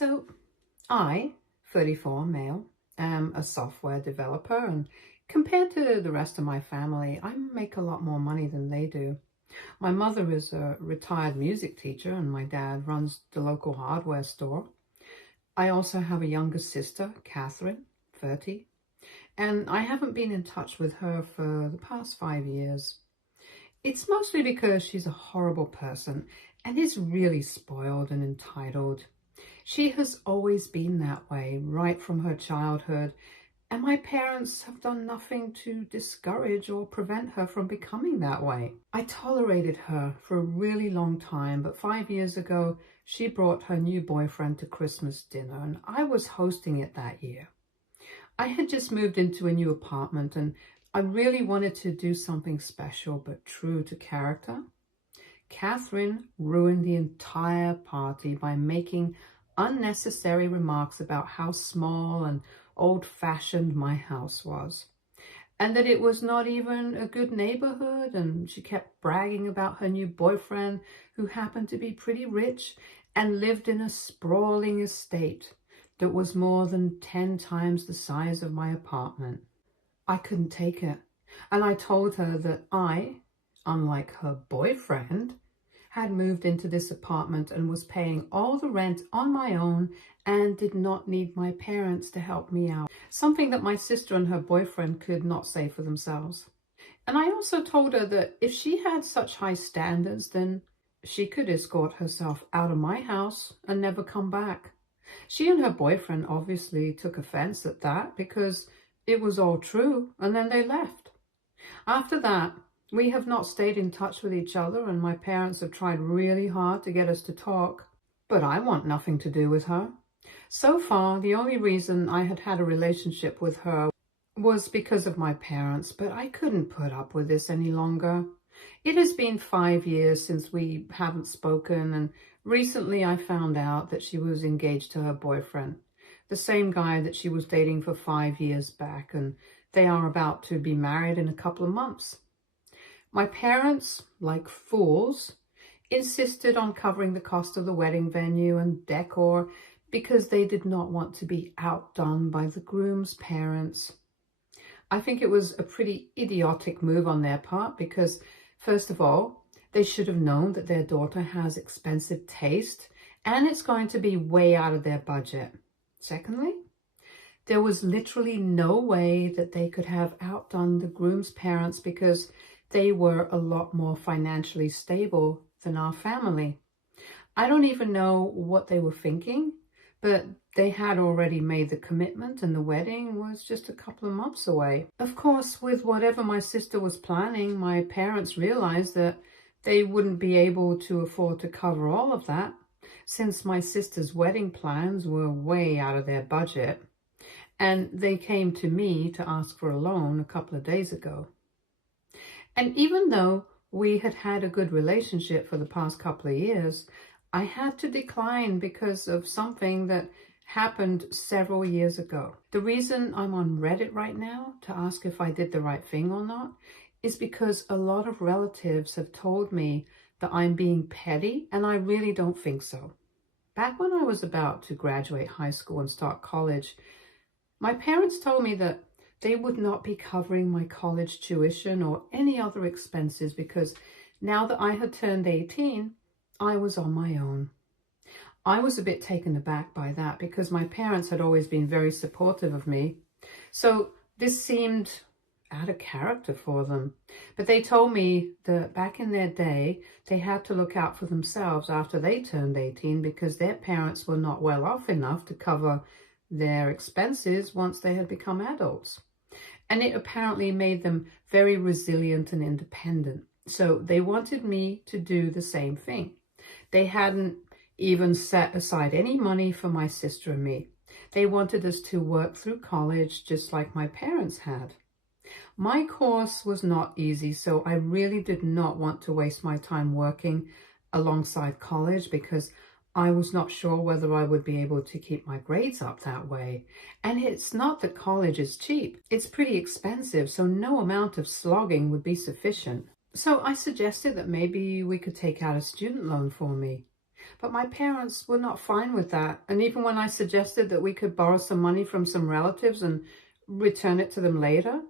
So I, 34 male, am a software developer, and compared to the rest of my family, I make a lot more money than they do. My mother is a retired music teacher and my dad runs the local hardware store. I also have a younger sister, Catherine, 30, and I haven't been in touch with her for the past 5 years. It's mostly because she's a horrible person and is really spoiled and entitled. She has always been that way, right from her childhood, and my parents have done nothing to discourage or prevent her from becoming that way. I tolerated her for a really long time, but 5 years ago, she brought her new boyfriend to Christmas dinner, and I was hosting it that year. I had just moved into a new apartment, and I really wanted to do something special but true to character. Catherine ruined the entire party by making unnecessary remarks about how small and old-fashioned my house was, and that it was not even a good neighborhood, and she kept bragging about her new boyfriend, who happened to be pretty rich and lived in a sprawling estate that was more than 10 times the size of my apartment. I couldn't take it, and I told her that I, unlike her boyfriend, had moved into this apartment and was paying all the rent on my own and did not need my parents to help me out, something that my sister and her boyfriend could not say for themselves. And I also told her that if she had such high standards, then she could escort herself out of my house and never come back. She and her boyfriend obviously took offense at that because it was all true, and then they left. After that, we have not stayed in touch with each other, and my parents have tried really hard to get us to talk, but I want nothing to do with her. So far, the only reason I had had a relationship with her was because of my parents, but I couldn't put up with this any longer. It has been 5 years since we haven't spoken, and recently I found out that she was engaged to her boyfriend, the same guy that she was dating for 5 years back, and they are about to be married in a couple of months. My parents, like fools, insisted on covering the cost of the wedding venue and decor because they did not want to be outdone by the groom's parents. I think it was a pretty idiotic move on their part because, first of all, they should have known that their daughter has expensive taste and it's going to be way out of their budget. Secondly, there was literally no way that they could have outdone the groom's parents because they were a lot more financially stable than our family. I don't even know what they were thinking, but they had already made the commitment and the wedding was just a couple of months away. Of course, with whatever my sister was planning, my parents realized that they wouldn't be able to afford to cover all of that, since my sister's wedding plans were way out of their budget, and they came to me to ask for a loan a couple of days ago. And even though we had had a good relationship for the past couple of years, I had to decline because of something that happened several years ago. The reason I'm on Reddit right now to ask if I did the right thing or not is because a lot of relatives have told me that I'm being petty, and I really don't think so. Back when I was about to graduate high school and start college, my parents told me that they would not be covering my college tuition or any other expenses because now that I had turned 18, I was on my own. I was a bit taken aback by that because my parents had always been very supportive of me. So this seemed out of character for them. But they told me that back in their day, they had to look out for themselves after they turned 18 because their parents were not well off enough to cover their expenses once they had become adults. And it apparently made them very resilient and independent. So they wanted me to do the same thing. They hadn't even set aside any money for my sister and me. They wanted us to work through college just like my parents had. My course was not easy, so I really did not want to waste my time working alongside college because I was not sure whether I would be able to keep my grades up that way. And it's not that college is cheap. It's pretty expensive, so no amount of slogging would be sufficient. So I suggested that maybe we could take out a student loan for me. But my parents were not fine with that. And even when I suggested that we could borrow some money from some relatives and return it to them later,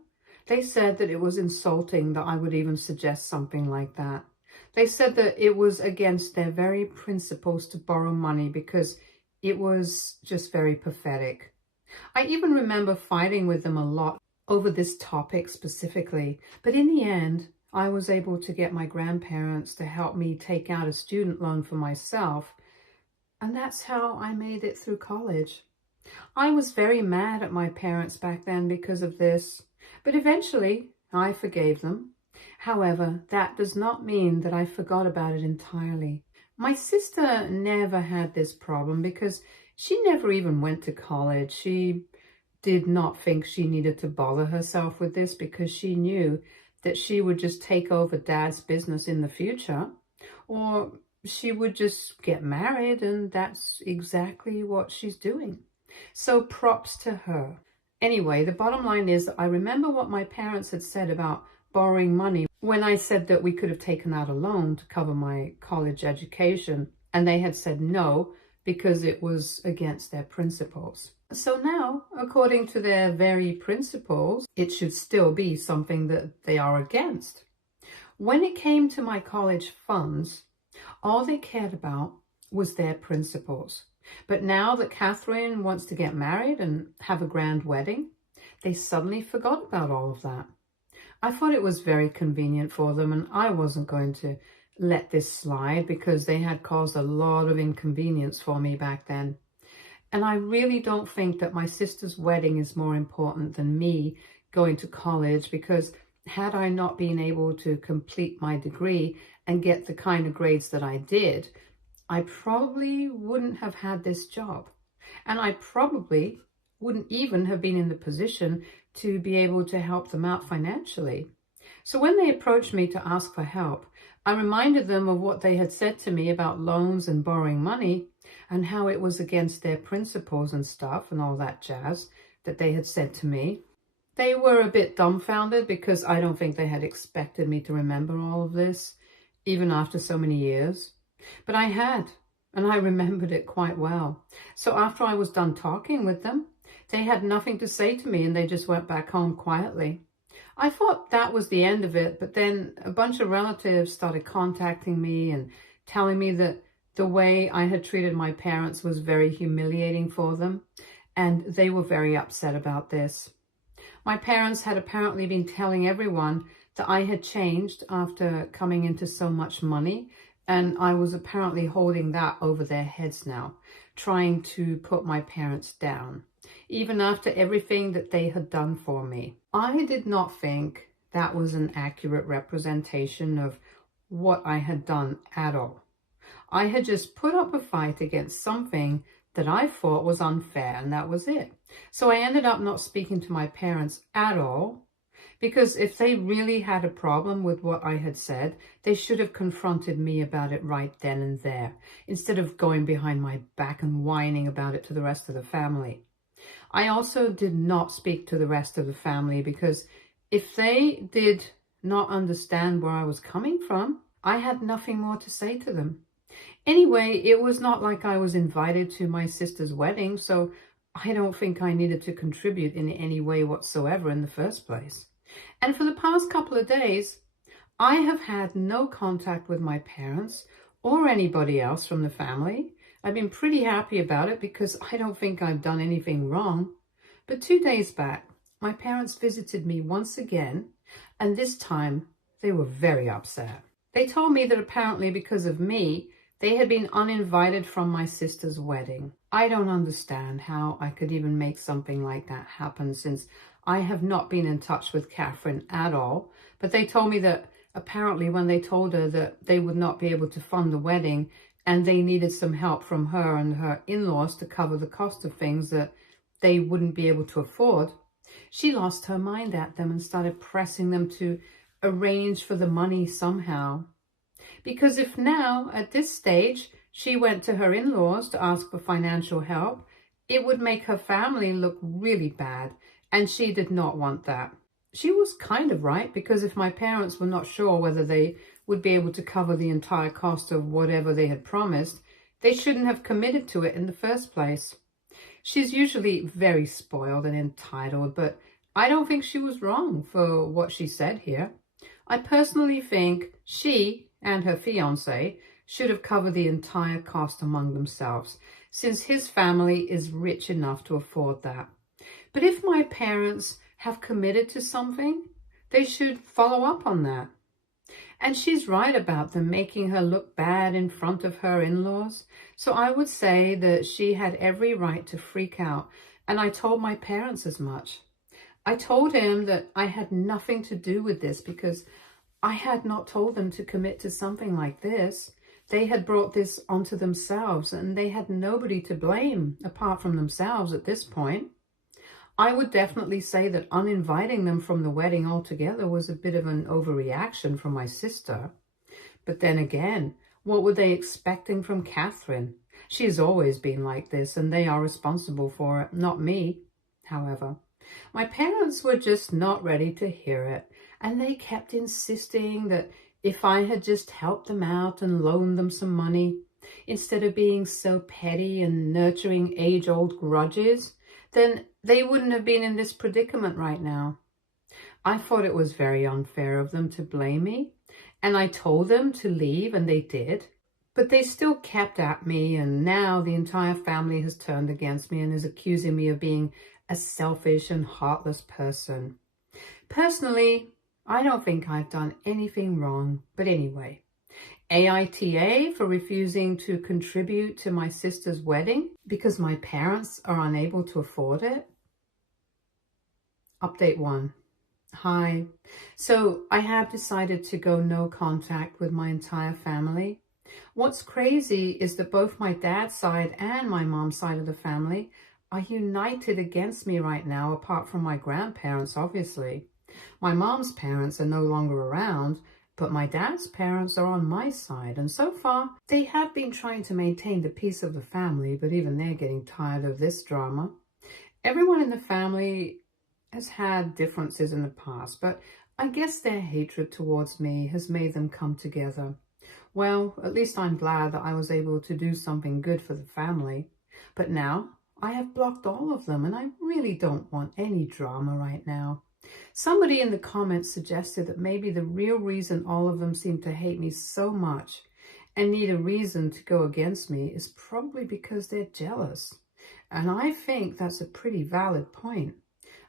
they said that it was insulting that I would even suggest something like that. They said that it was against their very principles to borrow money because it was just very pathetic. I even remember fighting with them a lot over this topic specifically, but in the end, I was able to get my grandparents to help me take out a student loan for myself, and that's how I made it through college. I was very mad at my parents back then because of this, but eventually I forgave them. However, that does not mean that I forgot about it entirely. My sister never had this problem because she never even went to college. She did not think she needed to bother herself with this because she knew that she would just take over Dad's business in the future, or she would just get married, and that's exactly what she's doing. So props to her. Anyway, the bottom line is that I remember what my parents had said about borrowing money when I said that we could have taken out a loan to cover my college education, and they had said no because it was against their principles. So now, according to their very principles, it should still be something that they are against. When it came to my college funds, all they cared about was their principles. But now that Catherine wants to get married and have a grand wedding, they suddenly forgot about all of that. I thought it was very convenient for them, and I wasn't going to let this slide because they had caused a lot of inconvenience for me back then. And I really don't think that my sister's wedding is more important than me going to college, because had I not been able to complete my degree and get the kind of grades that I did, I probably wouldn't have had this job. And I probably wouldn't even have been in the position to be able to help them out financially. So when they approached me to ask for help, I reminded them of what they had said to me about loans and borrowing money and how it was against their principles and stuff and all that jazz that they had said to me. They were a bit dumbfounded because I don't think they had expected me to remember all of this, even after so many years. But I had, and I remembered it quite well. So after I was done talking with them, they had nothing to say to me and they just went back home quietly. I thought that was the end of it, but then a bunch of relatives started contacting me and telling me that the way I had treated my parents was very humiliating for them, and they were very upset about this. My parents had apparently been telling everyone that I had changed after coming into so much money, and I was apparently holding that over their heads now, trying to put my parents down, even after everything that they had done for me. I did not think that was an accurate representation of what I had done at all. I had just put up a fight against something that I thought was unfair, and that was it. So I ended up not speaking to my parents at all, because if they really had a problem with what I had said, they should have confronted me about it right then and there, instead of going behind my back and whining about it to the rest of the family. I also did not speak to the rest of the family because if they did not understand where I was coming from, I had nothing more to say to them. Anyway, it was not like I was invited to my sister's wedding, so I don't think I needed to contribute in any way whatsoever in the first place. And for the past couple of days, I have had no contact with my parents or anybody else from the family. I've been pretty happy about it because I don't think I've done anything wrong. But 2 days back, my parents visited me once again, and this time they were very upset. They told me that apparently because of me, they had been uninvited from my sister's wedding. I don't understand how I could even make something like that happen, since I have not been in touch with Catherine at all. But they told me that apparently when they told her that they would not be able to fund the wedding and they needed some help from her and her in-laws to cover the cost of things that they wouldn't be able to afford, she lost her mind at them and started pressing them to arrange for the money somehow. Because if now, at this stage, she went to her in-laws to ask for financial help, it would make her family look really bad, and she did not want that. She was kind of right, because if my parents were not sure whether they would be able to cover the entire cost of whatever they had promised, They shouldn't have committed to it in the first place. She's usually very spoiled and entitled, but I don't think she was wrong for what she said here. I personally think she and her fiancé should have covered the entire cost among themselves, since his family is rich enough to afford that. But if my parents have committed to something, they should follow up on that. And she's right about them making her look bad in front of her in-laws. So I would say that she had every right to freak out. And I told my parents as much. I told him that I had nothing to do with this because I had not told them to commit to something like this. They had brought this onto themselves and they had nobody to blame apart from themselves at this point. I would definitely say that uninviting them from the wedding altogether was a bit of an overreaction from my sister. But then again, what were they expecting from Catherine? She's always been like this and they are responsible for it, not me. However, my parents were just not ready to hear it, and they kept insisting that if I had just helped them out and loaned them some money, instead of being so petty and nurturing age-old grudges, then they wouldn't have been in this predicament right now. I thought it was very unfair of them to blame me, and I told them to leave, and they did. But they still kept at me, and now the entire family has turned against me and is accusing me of being a selfish and heartless person. Personally, I don't think I've done anything wrong, but anyway. AITA for refusing to contribute to my sister's wedding because my parents are unable to afford it. Update 1. Hi. So I have decided to go no contact with my entire family. What's crazy is that both my dad's side and my mom's side of the family are united against me right now, apart from my grandparents, obviously. My mom's parents are no longer around, but my dad's parents are on my side, and so far they have been trying to maintain the peace of the family, but even they're getting tired of this drama. Everyone in the family has had differences in the past, but I guess their hatred towards me has made them come together. Well, at least I'm glad that I was able to do something good for the family. But now I have blocked all of them, and I really don't want any drama right now. Somebody in the comments suggested that maybe the real reason all of them seem to hate me so much and need a reason to go against me is probably because they're jealous. And I think that's a pretty valid point.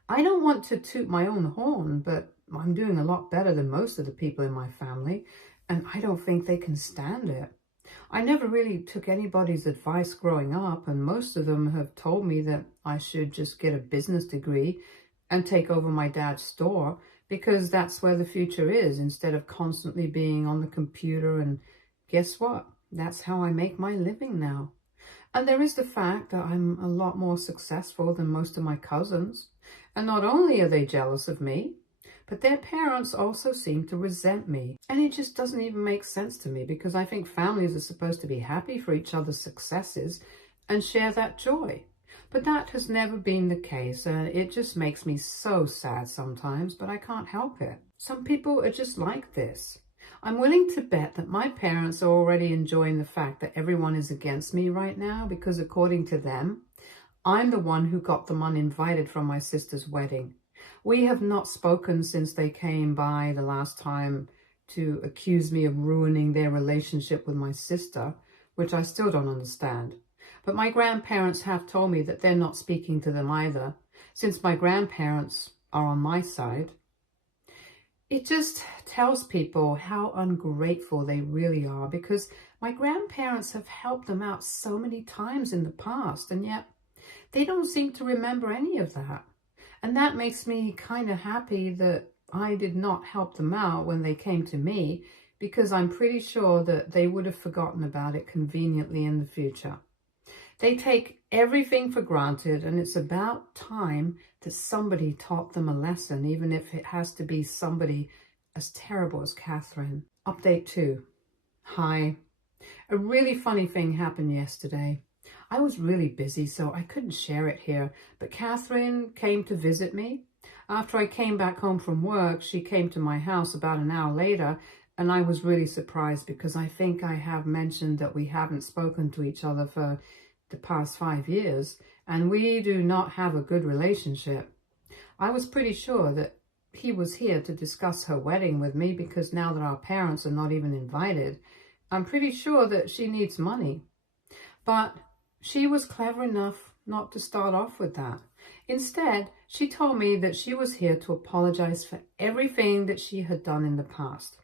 I don't want to toot my own horn, but I'm doing a lot better than most of the people in my family, and I don't think they can stand it. I never really took anybody's advice growing up, and most of them have told me that I should just get a business degree and take over my dad's store because that's where the future is, instead of constantly being on the computer. And guess what? That's how I make my living now. And there is the fact that I'm a lot more successful than most of my cousins. And not only are they jealous of me, but their parents also seem to resent me. And it just doesn't even make sense to me, because I think families are supposed to be happy for each other's successes and share that joy. But that has never been the case, and it just makes me so sad sometimes, but I can't help it. Some people are just like this. I'm willing to bet that my parents are already enjoying the fact that everyone is against me right now, because according to them, I'm the one who got them uninvited from my sister's wedding. We have not spoken since they came by the last time to accuse me of ruining their relationship with my sister, which I still don't understand. But my grandparents have told me that they're not speaking to them either, since my grandparents are on my side. It just tells people how ungrateful they really are, because my grandparents have helped them out so many times in the past, and yet they don't seem to remember any of that. And that makes me kind of happy that I did not help them out when they came to me, because I'm pretty sure that they would have forgotten about it conveniently in the future. They take everything for granted, and it's about time that somebody taught them a lesson, even if it has to be somebody as terrible as Catherine. Update 2. Hi. A really funny thing happened yesterday. I was really busy, so I couldn't share it here, but Catherine came to visit me. After I came back home from work, she came to my house about an hour later, And I was really surprised because I think I have mentioned that we haven't spoken to each other for the past 5 years, and we do not have a good relationship. I was pretty sure that he was here to discuss her wedding with me because now that our parents are not even invited, I'm pretty sure that she needs money. But she was clever enough not to start off with that. Instead, she told me that she was here to apologize for everything that she had done in the past.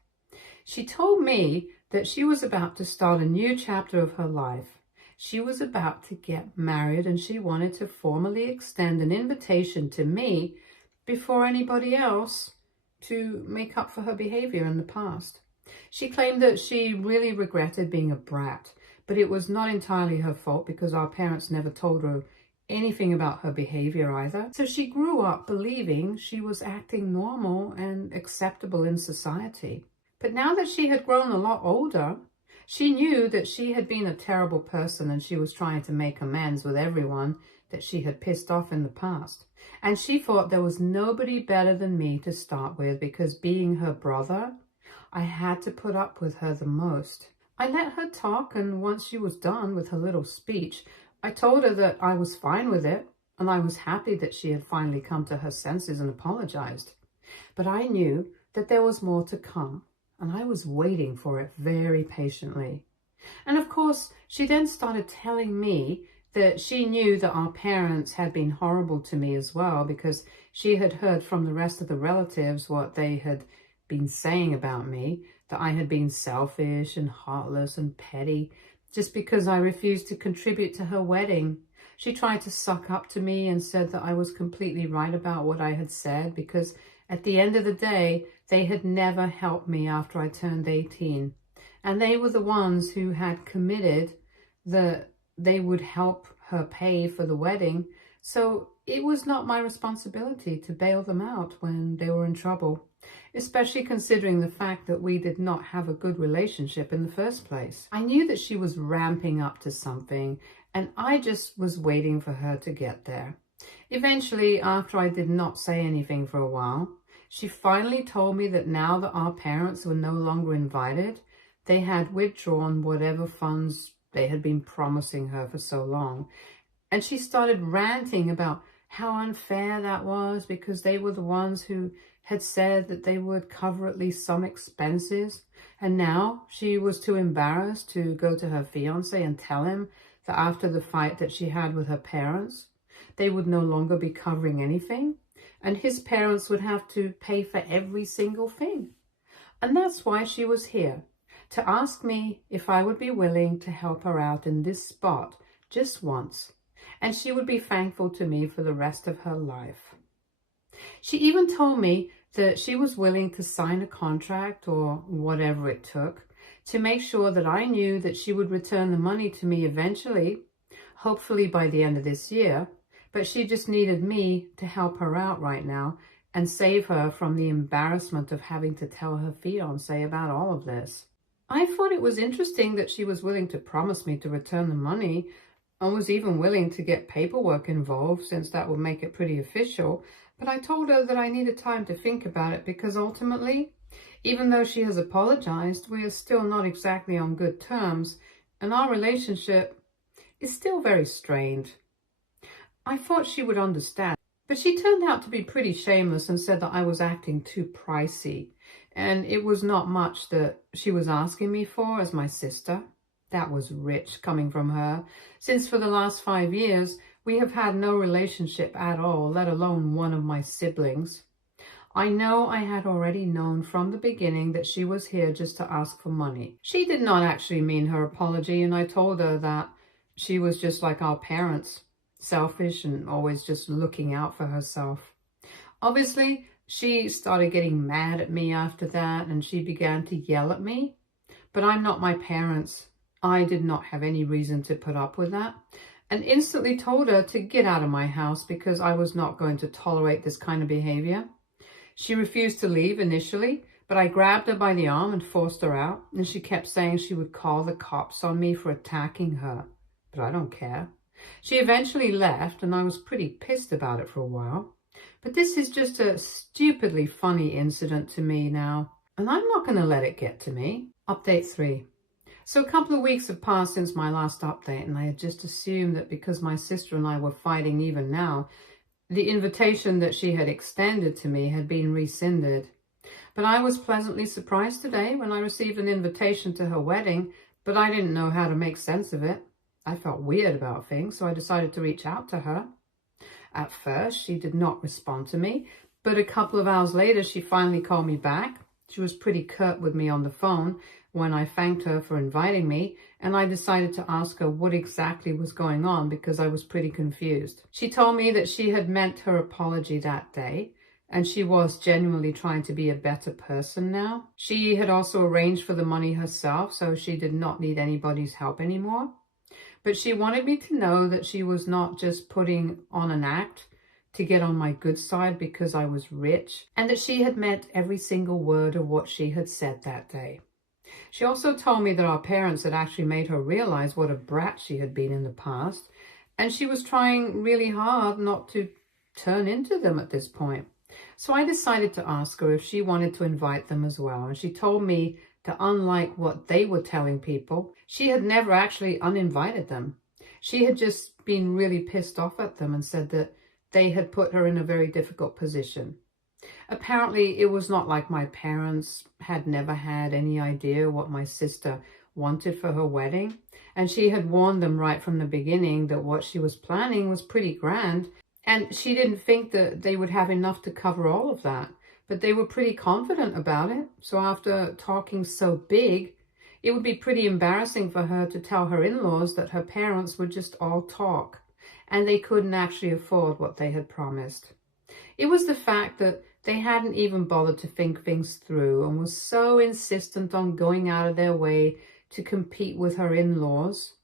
She told me that she was about to start a new chapter of her life. She was about to get married and she wanted to formally extend an invitation to me before anybody else to make up for her behavior in the past. She claimed that she really regretted being a brat, but it was not entirely her fault because our parents never told her anything about her behavior either. So she grew up believing she was acting normal and acceptable in society. But now that she had grown a lot older, she knew that she had been a terrible person and she was trying to make amends with everyone that she had pissed off in the past. And she thought there was nobody better than me to start with because being her brother, I had to put up with her the most. I let her talk, and once she was done with her little speech, I told her that I was fine with it and I was happy that she had finally come to her senses and apologized. But I knew that there was more to come, and I was waiting for it very patiently. And of course, she then started telling me that she knew that our parents had been horrible to me as well because she had heard from the rest of the relatives what they had been saying about me, that I had been selfish and heartless and petty just because I refused to contribute to her wedding. She tried to suck up to me and said that I was completely right about what I had said because at the end of the day, they had never helped me after I turned 18. And they were the ones who had committed that they would help her pay for the wedding. So it was not my responsibility to bail them out when they were in trouble, especially considering the fact that we did not have a good relationship in the first place. I knew that she was ramping up to something, and I just was waiting for her to get there. Eventually, after I did not say anything for a while, she finally told me that now that our parents were no longer invited, they had withdrawn whatever funds they had been promising her for so long. And she started ranting about how unfair that was because they were the ones who had said that they would cover at least some expenses. And now she was too embarrassed to go to her fiancé and tell him that after the fight that she had with her parents, they would no longer be covering anything. And his parents would have to pay for every single thing. And that's why she was here, to ask me if I would be willing to help her out in this spot just once. And she would be thankful to me for the rest of her life. She even told me that she was willing to sign a contract or whatever it took to make sure that I knew that she would return the money to me eventually, hopefully by the end of this year, but she just needed me to help her out right now and save her from the embarrassment of having to tell her fiancé about all of this. I thought it was interesting that she was willing to promise me to return the money and was even willing to get paperwork involved since that would make it pretty official. But I told her that I needed time to think about it because ultimately, even though she has apologized, we are still not exactly on good terms and our relationship is still very strained. I thought she would understand, but she turned out to be pretty shameless and said that I was acting too pricey. And it was not much that she was asking me for as my sister. That was rich coming from her, since for the last 5 years, we have had no relationship at all, let alone one of my siblings. I know I had already known from the beginning that she was here just to ask for money. She did not actually mean her apology, and I told her that she was just like our parents, selfish and always just looking out for herself. Obviously, she started getting mad at me after that, and she began to yell at me. But I'm not my parents. I did not have any reason to put up with that, and instantly told her to get out of my house because I was not going to tolerate this kind of behavior. She refused to leave initially, but I grabbed her by the arm and forced her out, and she kept saying she would call the cops on me for attacking her. But I don't care. She eventually left, and I was pretty pissed about it for a while. But this is just a stupidly funny incident to me now. and I'm not going to let it get to me. Update 3. So a couple of weeks have passed since my last update, and I had just assumed that because my sister and I were fighting even now, the invitation that she had extended to me had been rescinded. But I was pleasantly surprised today when I received an invitation to her wedding, but I didn't know how to make sense of it. I felt weird about things, so I decided to reach out to her. At first, she did not respond to me, but a couple of hours later, she finally called me back. She was pretty curt with me on the phone when I thanked her for inviting me, and I decided to ask her what exactly was going on because I was pretty confused. She told me that she had meant her apology that day, and she was genuinely trying to be a better person now. She had also arranged for the money herself, so she did not need anybody's help anymore. But she wanted me to know that she was not just putting on an act to get on my good side because I was rich, and that she had meant every single word of what she had said that day. She also told me that our parents had actually made her realize what a brat she had been in the past, and she was trying really hard not to turn into them at this point. So I decided to ask her if she wanted to invite them as well, and she told me that unlike what they were telling people, she had never actually uninvited them. She had just been really pissed off at them and said that they had put her in a very difficult position. Apparently, it was not like my parents had never had any idea what my sister wanted for her wedding, and she had warned them right from the beginning that what she was planning was pretty grand, and she didn't think that they would have enough to cover all of that. But they were pretty confident about it. So after talking so big, it would be pretty embarrassing for her to tell her in-laws that her parents would just all talk and they couldn't actually afford what they had promised. It was the fact that they hadn't even bothered to think things through and was so insistent on going out of their way to compete with her in-laws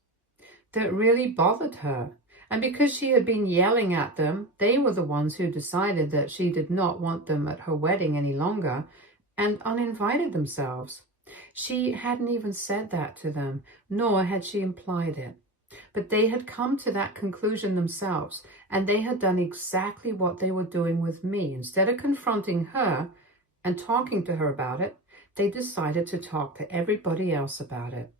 that really bothered her. And because she had been yelling at them, they were the ones who decided that she did not want them at her wedding any longer and uninvited themselves. She hadn't even said that to them, nor had she implied it. But they had come to that conclusion themselves, and they had done exactly what they were doing with me. Instead of confronting her and talking to her about it, they decided to talk to everybody else about it.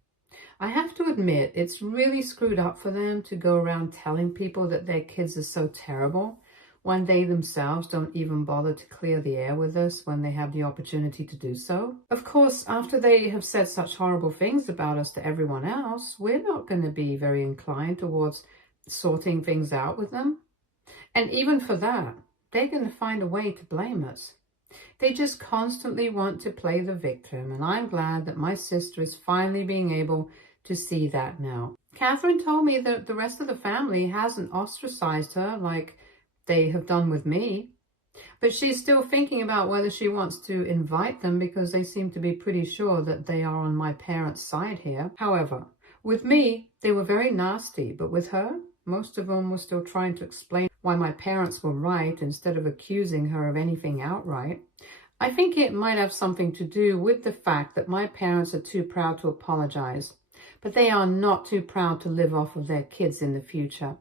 I have to admit, it's really screwed up for them to go around telling people that their kids are so terrible when they themselves don't even bother to clear the air with us when they have the opportunity to do so. Of course, after they have said such horrible things about us to everyone else, we're not going to be very inclined towards sorting things out with them. And even for that, they're going to find a way to blame us. They just constantly want to play the victim, and I'm glad that my sister is finally being able to see that now. Catherine told me that the rest of the family hasn't ostracized her like they have done with me, but she's still thinking about whether she wants to invite them because they seem to be pretty sure that they are on my parents' side here. However, with me, they were very nasty, but with her, most of them were still trying to explain why my parents were right instead of accusing her of anything outright. I think it might have something to do with the fact that my parents are too proud to apologize, but they are not too proud to live off of their kids in the future.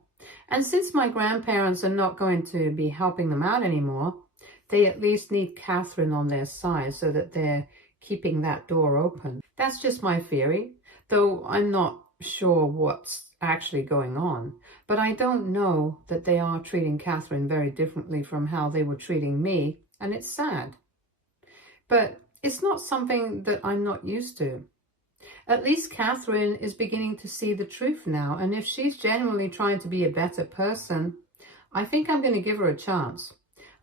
And since my grandparents are not going to be helping them out anymore, they at least need Catherine on their side so that they're keeping that door open. That's just my theory, though I'm not sure what's actually going on. But I don't know that they are treating Catherine very differently from how they were treating me, and it's sad. But it's not something that I'm not used to. At least Catherine is beginning to see the truth now, and if she's genuinely trying to be a better person, I think I'm going to give her a chance.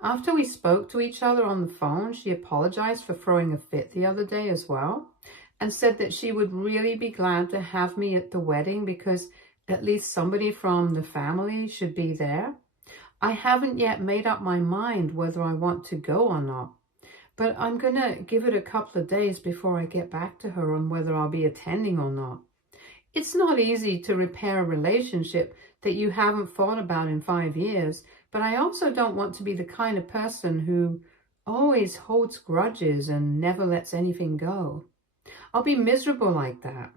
After we spoke to each other on the phone, she apologized for throwing a fit the other day as well, and said that she would really be glad to have me at the wedding because at least somebody from the family should be there. I haven't yet made up my mind whether I want to go or not, but I'm going to give it a couple of days before I get back to her on whether I'll be attending or not. It's not easy to repair a relationship that you haven't thought about in 5 years, but I also don't want to be the kind of person who always holds grudges and never lets anything go. I'll be miserable like that.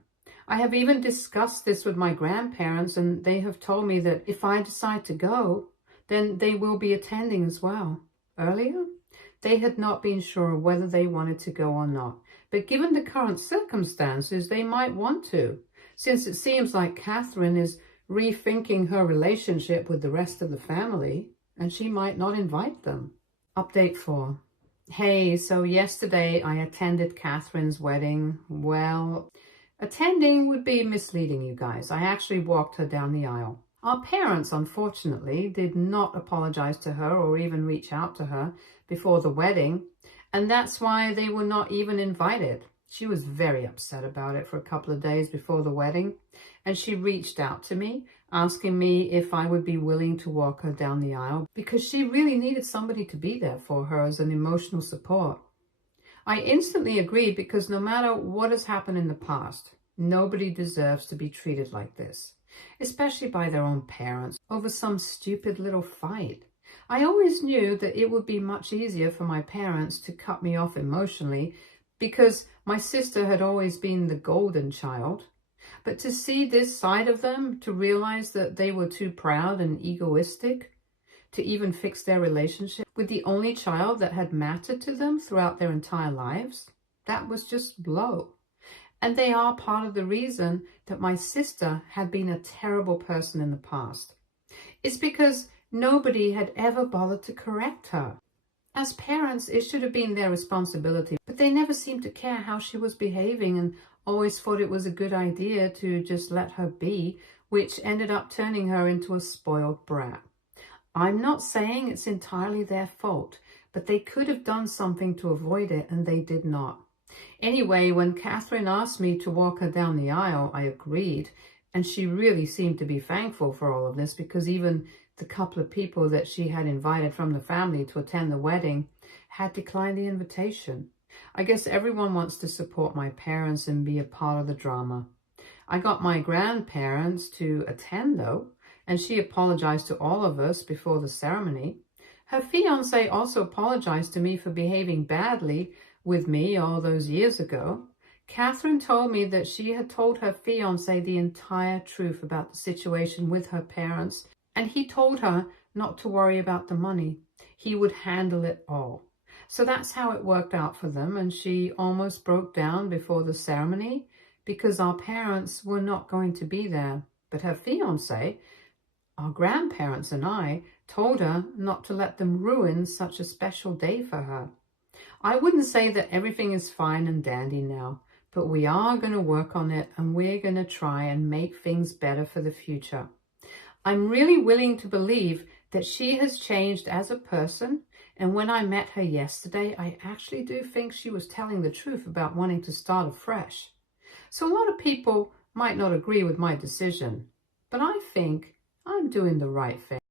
I have even discussed this with my grandparents, and they have told me that if I decide to go, then they will be attending as well. Earlier, They had not been sure whether they wanted to go or not, but given the current circumstances, they might want to, since it seems like Catherine is rethinking her relationship with the rest of the family, and she might not invite them. Update 4. Hey, so yesterday I attended Catherine's wedding. Well, attending would be misleading, you guys. I actually walked her down the aisle. Our parents, unfortunately, did not apologize to her or even reach out to her before the wedding, and that's why they were not even invited. She was very upset about it for a couple of days before the wedding, and she reached out to me, asking me if I would be willing to walk her down the aisle because she really needed somebody to be there for her as an emotional support. I instantly agreed because no matter what has happened in the past, nobody deserves to be treated like this, especially by their own parents over some stupid little fight. I always knew that it would be much easier for my parents to cut me off emotionally because my sister had always been the golden child. But to see this side of them, to realize that they were too proud and egoistic to even fix their relationship with the only child that had mattered to them throughout their entire lives, that was just blow. And they are part of the reason that my sister had been a terrible person in the past. It's because nobody had ever bothered to correct her. As parents, it should have been their responsibility, but they never seemed to care how she was behaving and always thought it was a good idea to just let her be, which ended up turning her into a spoiled brat. I'm not saying it's entirely their fault, but they could have done something to avoid it, and they did not. Anyway, when Catherine asked me to walk her down the aisle, I agreed, and she really seemed to be thankful for all of this because even the couple of people that she had invited from the family to attend the wedding had declined the invitation. I guess everyone wants to support my parents and be a part of the drama. I got my grandparents to attend though, and she apologized to all of us before the ceremony. Her fiance also apologized to me for behaving badly with me all those years ago. Catherine told me that she had told her fiance the entire truth about the situation with her parents, and he told her not to worry about the money. He would handle it all. So that's how it worked out for them, and she almost broke down before the ceremony because our parents were not going to be there. But her fiance, our grandparents and I, told her not to let them ruin such a special day for her. I wouldn't say that everything is fine and dandy now, but we are going to work on it, and we're going to try and make things better for the future. I'm really willing to believe that she has changed as a person, and when I met her yesterday, I actually do think she was telling the truth about wanting to start afresh. So a lot of people might not agree with my decision, but I think I'm doing the right thing.